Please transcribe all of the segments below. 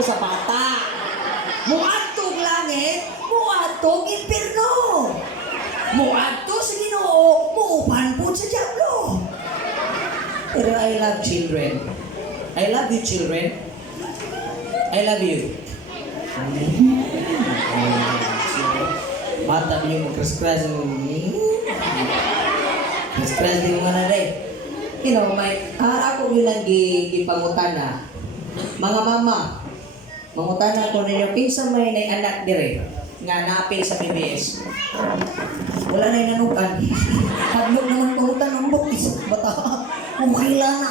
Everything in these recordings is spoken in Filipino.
muadto sa bata. Muadtog langit, muadtog impierno. Muadto sa Ginoo, muupan po sa diablo. Pero I love children. I love you, children. I love you. Mata niyo mag-crash-crash. Crash-crash din mga nanay. You know, ako yun ang gipangutana. Mga mama, mangutana ko ninyo, pinsa may anak dire nga napil sa PBS. Wala na yung nanukan. Hadlok naman pangutan ng bukis. Bata, kumukila na.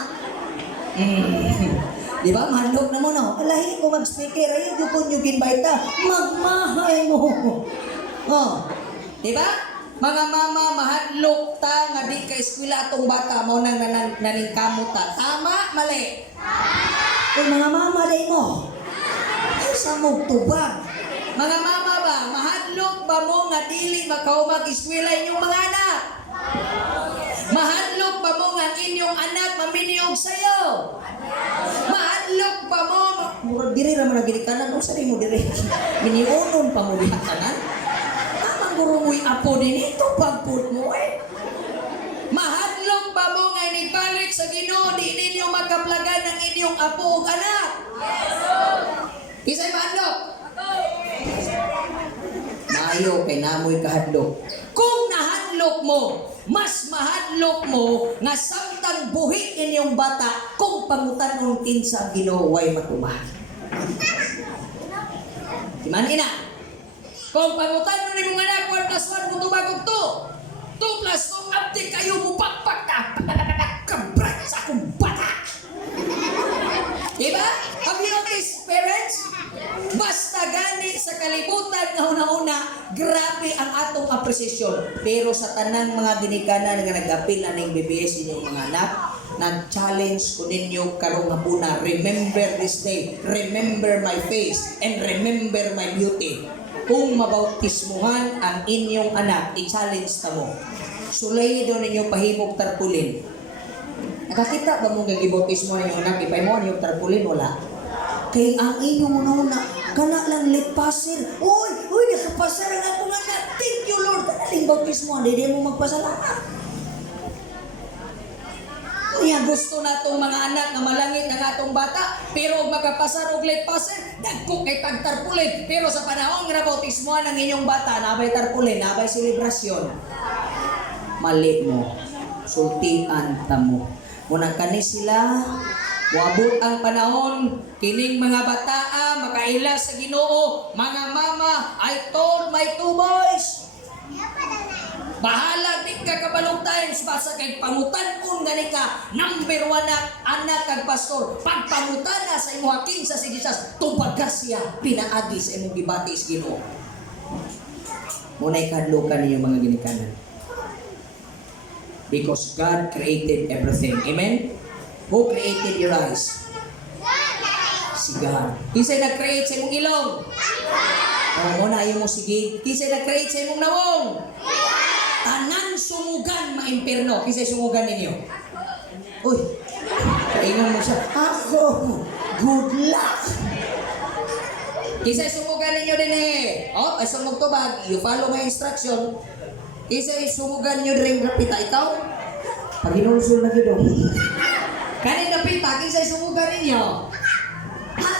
Di ba? Mahadlok naman ako. Alahin ko mag-speaker. Ayun, yukon yung ginbaita. Magmahay mo. Oh. Di ba? Mga mama, mahadlok ta nga di ka eskwela atong bata mo nang naningkamot ta. Tama? Mali? Kung mga mama day mo, ay sa mong tubag. Mga mama ba, mahadlok ba mo nga dili makahumag eskwela inyong mga anak? Mahadlok ba mo nga inyong anak maminiog sa'yo? Mahadlok ba mo? Murag diri raman nagilikanan, o sari mo diri. Miniunon pa mo dihatanan? Tamang gurumoy apo din ito, pagpud mo eh. Mahadlok ba mo nga inibalik sa Ginoo di ninyo makaplagan ng inyong apo o anak? Isa'y mahadlok? Maayo kay namoy kahadlok. Kung nahadlok mo, mas mahadlok mo nga samtang buhi inyong bata kung pangutanon kinsa ang Ginoo way matuman. Diman ina? Kung pangutanon ni mong anak 1 plus 1 mutubag og 2. 2 plus 2 abdi kayo mupakpak ka. Kabrat sa akong bata. Diba? Have you noticed, parents? Basta gani sa kalibutan nga una-una, grabe ang atong apresiasyon. Pero sa tanang mga ginikanan nga nag-apil aning BBS inyong mga anak, nag-challenge ko ninyo karong hapuna, remember this day, remember my face, and remember my beauty. Kung mabautismuhan ang inyong anak, i-challenge ta mo. Sulay doon ninyo pahimog tarpulin. Nakakita ba mong gagibautismo ng inyong anak, ipay mo yung tarpulin, wala? Kaya ang inyong una-una, kana lang litpasir. Uy, nakapasar ang akong anak. Thank you, Lord. Kanaling bautismo, hindi mo magpasalamat. Kaya gusto na itong mga anak na malangit ang atong bata, pero magkapasar o litpasir, dagko kay tagtarpulin. Pero sa panahon nga bautismo ng inyong bata, nabay tarpulin, nabay selebrasyon. Mali mo. Sultian ta mo. Muna kani sila, wabot ang panahon, kining mga bataa, makaila sa Ginoo, mga mama, I told my 2 boys, bahala di ka kabalong times, basta kay pangutan-on gani ka, number 1 anak kag pastor, pagpangutan na sa imo haking sa si Jesus, tubaga siya, pinaagi sa imong gibati sa Ginoo. Muna'y kadlukan niyo mga ginikanan. Because God created everything. Amen? Who created your eyes? Si God. Kisa'y nag-create sa imong ilong? O muna ayaw mo sige. Kisa'y nag-create sa imong nawong? Tanan sumugan maimpirno. Kisa'y sumugan ninyo? Uy, kaingon mo siya. Ako, good luck. Kisa'y sumugan ninyo din eh. O, ay sumug tubag. You follow my instruction. Kisa'y sumugan nyo rin napita ikaw? Paginulsul na gito. Kanin napita, kisa'y sumugan ninyo? Ha?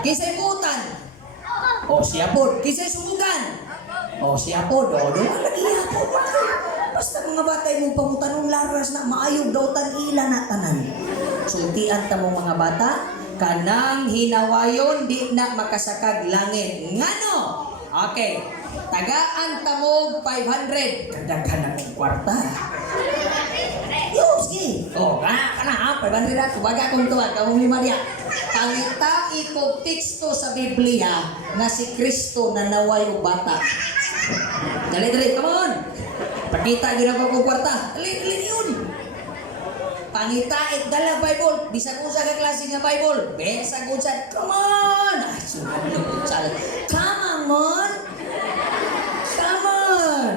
Kisa'y putan? O siya po, kisa'y sumugan? O siya po, doon lagi po. Basta mga batay mong pangutanong laras na maayog daw tan-ila na tanan. Sultian ta mong mga bata, kanang hinawayon di na makasakag langit. Ngano? Okay. Tagaan tamog 500. Kadaghan akong kwarta. Sige. Kana 500 na. Tuwaga akong tuwag. Kamong 5 diya. Pangita itong teksto sa Biblia na si Kristo na naway o bata. Dali, come on. Pakita yun akong kwarta. Dali yun. Pangita dala Bible. Bisa kung sa kaklase nga Bible. Bisa kung sa, come on. Come on. Come on!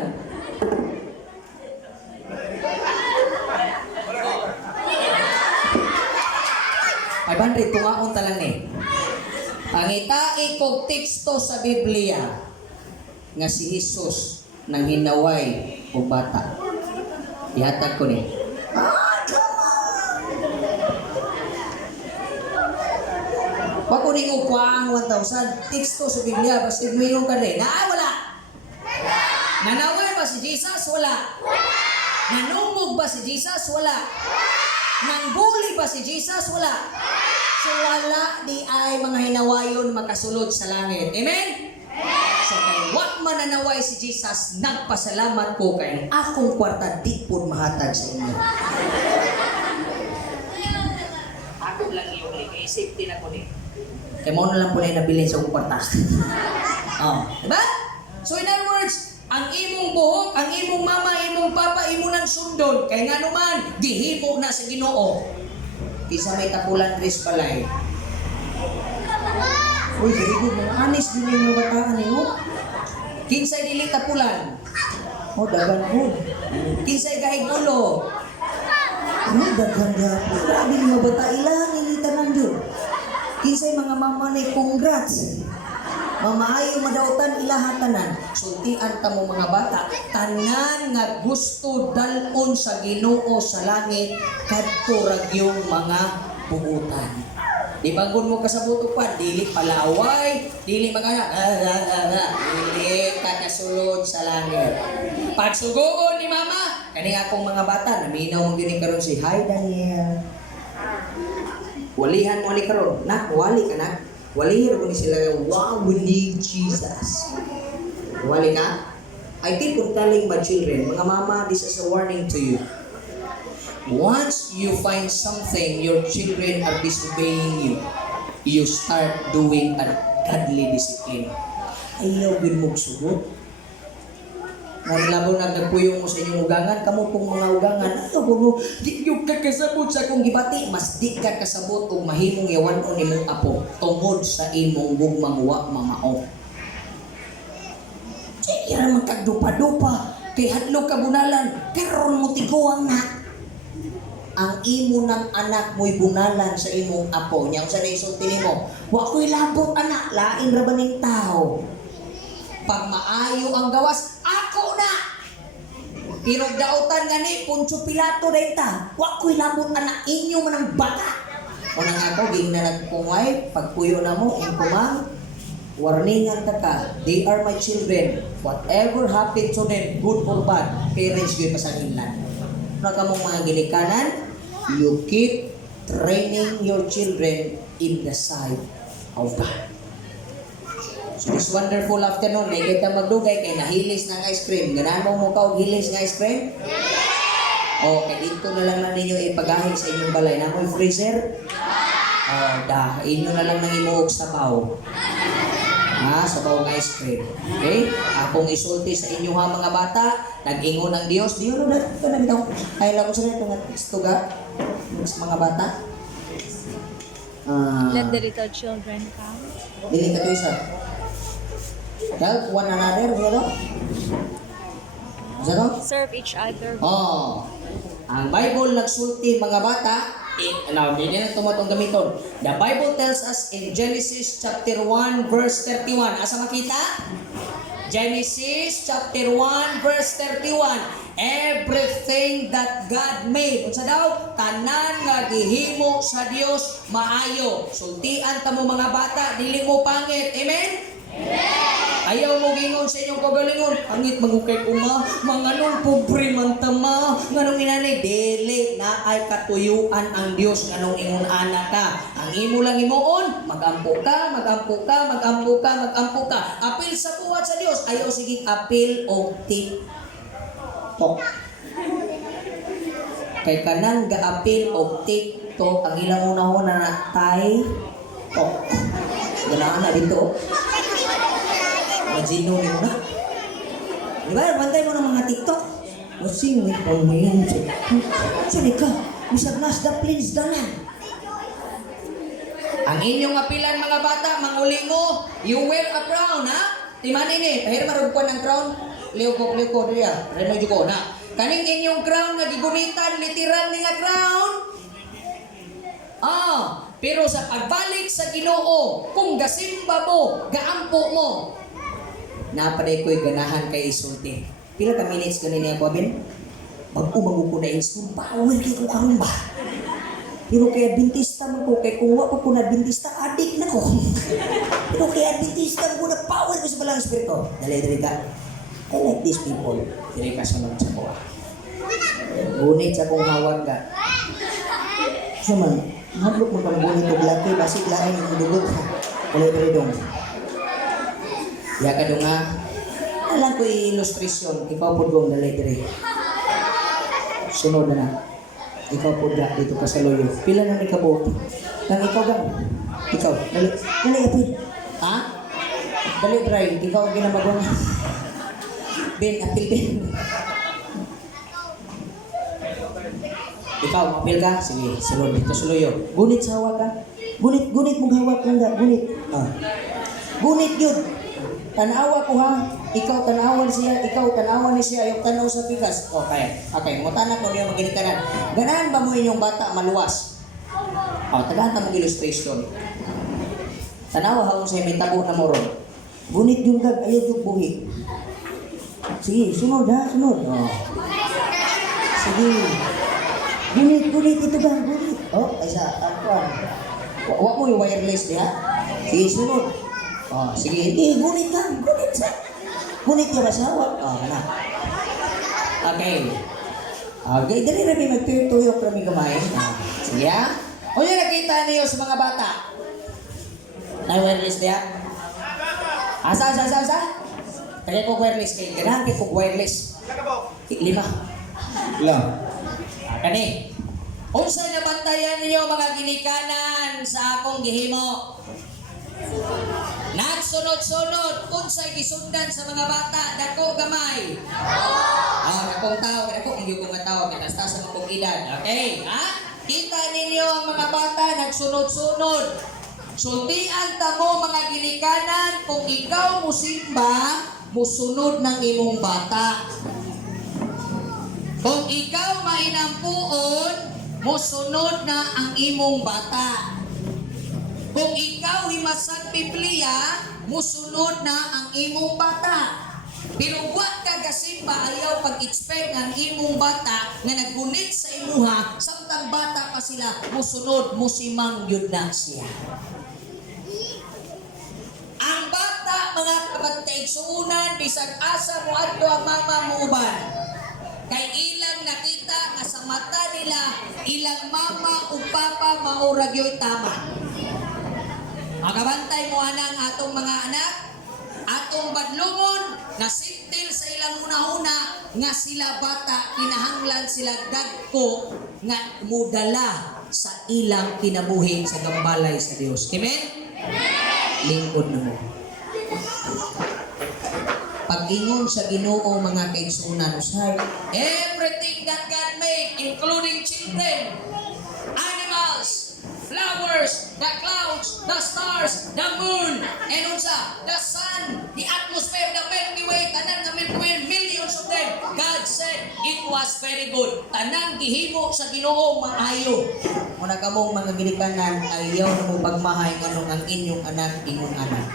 500, tungaon talang ni. Pangitai kog teksto sa Biblia nga si Jesus nang hinaway og bata. Ihatag ko ni. Pakuning og kuang 1,000 teksto sa Biblia basta mayroon ka rin. Wala. Nanaway ba si Jesus? Wala. Nanungog ba si Jesus? Wala. Nangbuli ba si Jesus? Wala. So wala di ay mga hinawayon makasulod sa langit. Amen? So kay wag mananaway si Jesus, nagpasalamat ko kay akong kwarta di po mahatag sa inyo. Ako lang yung kay safety na ko ni. Kaya mo na lang po na nabilin sa akong kwarta. Diba? So in other words, ang imong buhok, ang imong mama, imong papa, imo nang sundon. Kaya nga naman, gihimo na sa Ginoo. Isa may tapulan Chris Palay. Uy, very good. Mga honest din yung bataan niyo. Kinsay dili tapulan. Dagan po. Kinsay gahig ulo. Dagan po. Grabe yung mga bata. Ilang nilita nandun. Kinsay mga mama ni congrats. Mamaayo madautan ilahan tanan. Sultian ta mo mga bata, tanan nga gusto dalon sa Ginoo sa langit kadto ragyong mga buutan. Di bangon mo kasabot pa, dili palaway, dili mga dili ka kasulod sa langit. Pagsugoon ni mama, kani akong mga bata, naminaw mo gini karon si Hi Daniel. Walihan mo ni karon, nak wali ka nak. Wali ko ni sila, wow, we need Jesus. Wali na? I think I'm telling my children, mga mama, this is a warning to you. Once you find something your children are disobeying you, you start doing a godly discipline. Ayaw din mong sugot. Labo na nagpuyong mo sa inyong ugangan, kamo pong mga ugangan, di yung kakasabot sa akong gibati, mas di ka kasabot kung mahimong yawan o nimong apo, tungod sa imong gugmang wa mamao. Sige naman kagdupa-dupa, kay hadlok kabunalan, karon mo tiguang na. Ang imo ng anak mo'y bunalan sa imong apo. Niyang sa naisulti mo, wa ko'y labot anak, lain ra ba ning tao? Pag maayo ang gawas, ako na! Tirog dautan nga ni, Poncio Pilato na ita. Wa ko'y labot anak, inyo man ang bata. O nang ako, ging na nagpungway, pagpuyo na mo, kumang, warningan ta ka, they are my children. Whatever happened to them, good or bad, parents ko'y pasanginlan. Na kamong mga ginikanan, you keep training your children in the sight of God. So this wonderful afternoon, may kita magdugay kay nahilis ng ice cream. Ganahan mo ka og hilis ng ice cream? Okay, dito na lang na ninyo ipagahin sa inyong balay. Namoy freezer? Inyo na lang nang imuog sabaw. Sabaw ng ice cream. Okay? Akong isulti sa inyo ha mga bata, nag-ingon ang Diyos. Diyo na ito na bitaw. Kaya lang ko sa ito nga teksto ga. Sa mga bata. Let the little children come. Dili ka to isa. Help one another, ano? Ano? Serve each other. Ang Bible nagsulti mga bata, hindi na tumatong gamiton. The Bible tells us in Genesis chapter 1 verse 31. Asa makita? Genesis chapter 1 verse 31. Everything that God made. Unsa daw? Tanan nga gihimo sa Dios maayo. Sultian ta mo mga bata, dili mo pangit. Amen? Ayaw mo gingon sa inyong kagalingon. Pangit magukay kuma, manganong pobre man tama. Nganong inanay, dili na ay katuyuan ang Dios nganong ingon anak ka. Ang imo lang imoon, magampo ka, magampo ka, magampo ka, magampo ka. Apil sa buhat sa Dios, ayaw sige apil o TikTok. Kay kanang gaapil o TikTok, ang ilang unahon na TikTok. Ganaan na dito. Majino mo na. Diba? Bantay mo ng mga TikTok. O singit pa mo yun. Sali ka. Misag mas da please danan. Ang inyong apilan mga bata, manguli mo, you wear a crown, ha? Timanin eh. Pahir marugpan ng crown. Liuko, diya. Reno juko na. Kaning inyong crown nga gigunitan, literal ni nga crown. Pero sa pagbalik sa Ginoo, kung gasimba mo, gaampo mo, napaday ko'y ganahan kay isulti. Pila ka minutes ganini ako, Ben? Mag-umago ko na insulti. Power kay ko karon ba? Pero kaya bintista mo ko, kaya kung wako ko na bintista, adik na ko. Pero kaya bintista mo na power ko sa balang espiritu. Dali ka. I like these people. Dali ka sa mga sa ko. Gunit sa kong hawag ka. So man, hadlok mo kang gunit o laki, basik lain yung dugot. Dali dong. Ya ka dong ha. Alam ko illustration, ikaw po dong dali. Sunod na. Ikaw po dito ka sa loyo. Pila na ikabuti? Nang ikaw gang? Ikaw, dali apid. Ha? Dali Brian, ikaw ang ginamagawa. Ben, apil Ben. Ikaw, apil ka? Sige, sunod dito sa loyo. Gunit sa hawak ka? Gunit mong hawak lang da. Gunit. Gunit yun. Tanawa ko ha. Ikaw tanawan siya, ikaw tanawan ni siya, yung tanaw sa pikas. Okay. Mo tanak ko niya maginit ka na. Ganahan ba mo inyong bata maluwas? Tagahan ta mong illustration. Tanawa ha kung sa'yo may tabo na moron. Gunit yung gag, ayaw yung buhi. Sige, sunod ha, sunod. Sige. Gunit, ito ba? Gunit. Ay sa, tapuan. Huwag mo yung wireless diha. Sige, sunod. Sige, gunit lang, gunit sa. Gunit ka ba sa hawak? Kana. Okay. Okay, dali na may magtuyok kami kamay. Sige ha? O yun nakita niyo sa mga bata. Na-wireless diya? Asa? Kaya ko wireless kayo. Ganahan kayo ko wireless. 5. Ilang? Kani. Unsay nabantayan niyo mga ginikanan sa akong gihimo? Nagsunod-sunod unsay gisundan sa mga bata dako gamay. Dakong tao, dako hindi ko matawag kita sa akong edad. Okay, ha? Kita ninyo ang mga bata nagsunod-sunod. Sultian ta mo mga ginikanan kung ikaw musimba, musunod ng imong bata. Kung ikaw mainampuon, musunod na ang imong bata. Kung ikaw himasag Biblia, musunod na ang imong bata. Pero huwag ka gasimba ayaw pag-expect ng imong bata na naggunit sa imuha, samtang bata pa sila, musunod, musimang yun na siya. Ang bata, mga kapagkaigsuunan, bisag asa mo ato ang mama mo uban. Kay ilang nakita nga sa mata nila, ilang mama o papa maurag yo'y tama. Magabantay mo anang atong mga anak, atong badlungon, nasintil sa ilang una-una, nga sila bata, kinahanglan sila dagko, nga mudala sa ilang kinabuhi sa gambalay sa Dios. Amen? Lingkod na mo. Pag-ingon sa Ginoo mga kaigsunan, usay, everything that God made, including children, animals, flowers, the clouds, the stars, the moon, and unsa, the sun, the atmosphere, the Milky Way, tanan nga Milky Way, millions of them. God said, it was very good. Tanang gihimo sa Ginoo maayo. Muna kamong mga ginikanan, ayaw na mo pagmahay nganong ang inyong anak, inyong anak.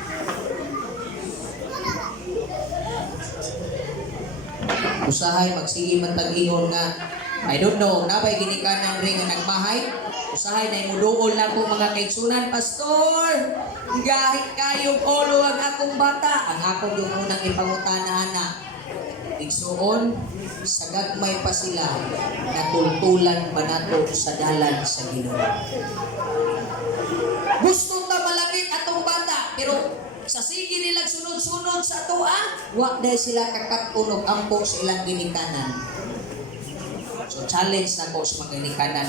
Usahay, magsige man tag-ingon nga, I don't know, nabay ginikanan rin nga nagmahay. Usahay na imuduol na ko mga kaigsunan, Pastor, gahit kayo polo ang akong bata. Ang akong yung unang ipangutanahan na igsuon, sa gagmay pa sila, natultulan ba nato sa dalan sa Ginoo. Gusto ta malangit atong bata, pero sa sige nilang sunod-sunod sa tuwa, wa dahil sila kakatunog ampo sa ilang ginikanan. So challenge na ko sa mga ginikanan.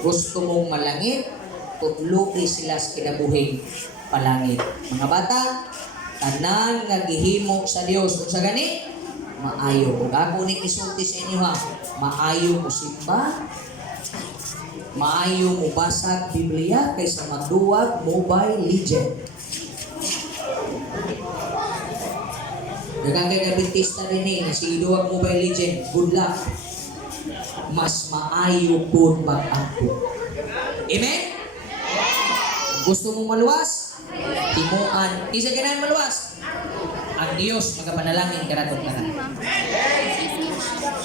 Gusto mong malangit, tudluki sila sa kinabuhing palangit. Mga bata, tanan nga gihimo sa Dios. Kung sa gani, maayo. Kung ako ni isulti sa inyo ha, maayo mo simba, maayo mo basag Biblia kaysa magduwag Mobile Legend. Dagang kay Adventista rin na si Iduwag Mobile Legend, good luck. Mas maayo po mag-ako. Amen? Gusto mong maluwas? Timuan. Isa ganahan maluwas? Ang Diyos magapanalangin kanaton kana.